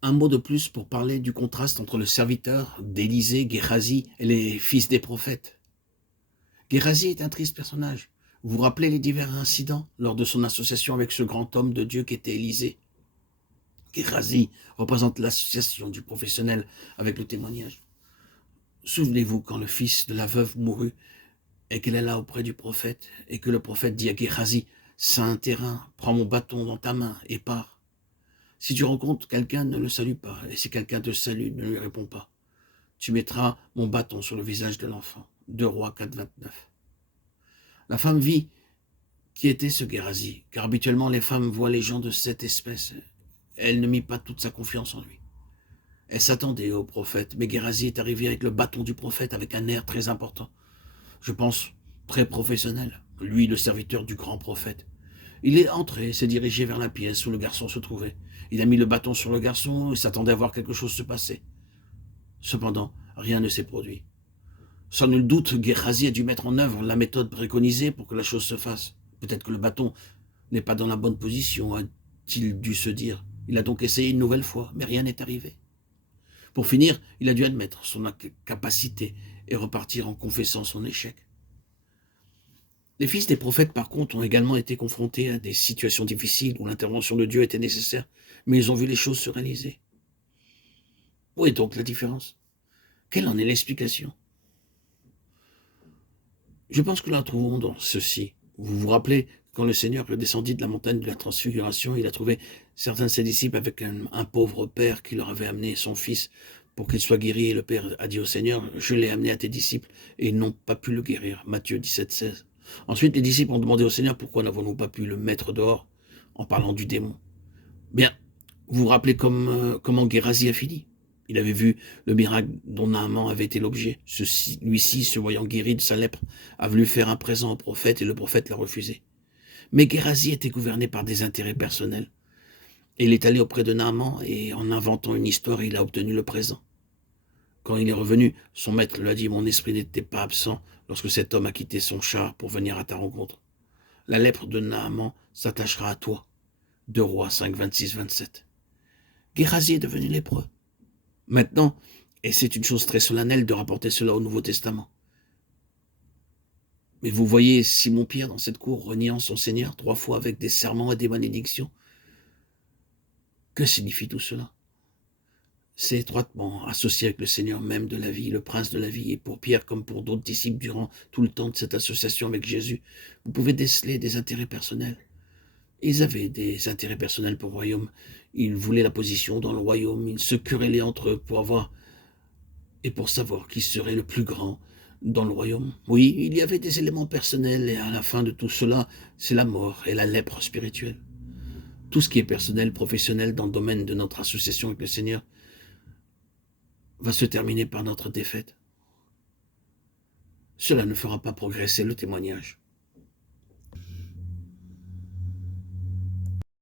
Un mot de plus pour parler du contraste entre le serviteur d'Élisée, Géhazi, et les fils des prophètes. Géhazi est un triste personnage. Vous vous rappelez les divers incidents lors de son association avec ce grand homme de Dieu qu'était Élisée? Géhazi représente l'association du professionnel avec le témoignage. Souvenez-vous quand le fils de la veuve mourut et qu'elle est là auprès du prophète et que le prophète dit à Géhazi, c'est un terrain, prends mon bâton dans ta main et pars. Si tu rencontres quelqu'un, ne le salue pas, et si quelqu'un te salue, ne lui réponds pas. Tu mettras mon bâton sur le visage de l'enfant. 2 Rois 4, 29. La femme vit qui était ce Géhazi, car habituellement les femmes voient les gens de cette espèce. Elle ne mit pas toute sa confiance en lui. Elle s'attendait au prophète, mais Géhazi est arrivé avec le bâton du prophète avec un air très important. Je pense très professionnel, lui le serviteur du grand prophète. Il est entré et s'est dirigé vers la pièce où le garçon se trouvait. Il a mis le bâton sur le garçon et s'attendait à voir quelque chose se passer. Cependant, rien ne s'est produit. Sans nul doute, Géhazi a dû mettre en œuvre la méthode préconisée pour que la chose se fasse. Peut-être que le bâton n'est pas dans la bonne position, a-t-il dû se dire. Il a donc essayé une nouvelle fois, mais rien n'est arrivé. Pour finir, il a dû admettre son incapacité et repartir en confessant son échec. Les fils des prophètes, par contre, ont également été confrontés à des situations difficiles où l'intervention de Dieu était nécessaire, mais ils ont vu les choses se réaliser. Où est donc la différence? Quelle en est l'explication? Je pense que nous la trouvons dans ceci. Vous vous rappelez, quand le Seigneur redescendit de la montagne de la transfiguration, il a trouvé certains de ses disciples avec un pauvre père qui leur avait amené son fils pour qu'il soit guéri. Et le père a dit au Seigneur, je l'ai amené à tes disciples et ils n'ont pas pu le guérir. Matthieu 17, 16. Ensuite, les disciples ont demandé au Seigneur pourquoi n'avons-nous pas pu le mettre dehors en parlant du démon. Bien, vous vous rappelez comment Géhazi a fini? Il avait vu le miracle dont Naaman avait été l'objet. Celui-ci, se voyant guéri de sa lèpre, a voulu faire un présent au prophète et le prophète l'a refusé. Mais Géhazi était gouverné par des intérêts personnels. Et il est allé auprès de Naaman et en inventant une histoire, il a obtenu le présent. Quand il est revenu, son maître lui a dit, mon esprit n'était pas absent lorsque cet homme a quitté son char pour venir à ta rencontre. La lèpre de Naaman s'attachera à toi. 2 Rois 5, 26, 27. Géhazi est devenu lépreux. Maintenant, et c'est une chose très solennelle de rapporter cela au Nouveau Testament. Mais vous voyez Simon-Pierre dans cette cour reniant son Seigneur 3 fois avec des serments et des malédictions. Que signifie tout cela? C'est étroitement associé avec le Seigneur même de la vie, le prince de la vie, et pour Pierre comme pour d'autres disciples durant tout le temps de cette association avec Jésus, vous pouvez déceler des intérêts personnels. Ils avaient des intérêts personnels pour le royaume, ils voulaient la position dans le royaume, ils se querellaient entre eux pour avoir et pour savoir qui serait le plus grand dans le royaume. Oui, il y avait des éléments personnels et à la fin de tout cela, c'est la mort et la lèpre spirituelle. Tout ce qui est personnel, professionnel dans le domaine de notre association avec le Seigneur va se terminer par notre défaite. Cela ne fera pas progresser le témoignage.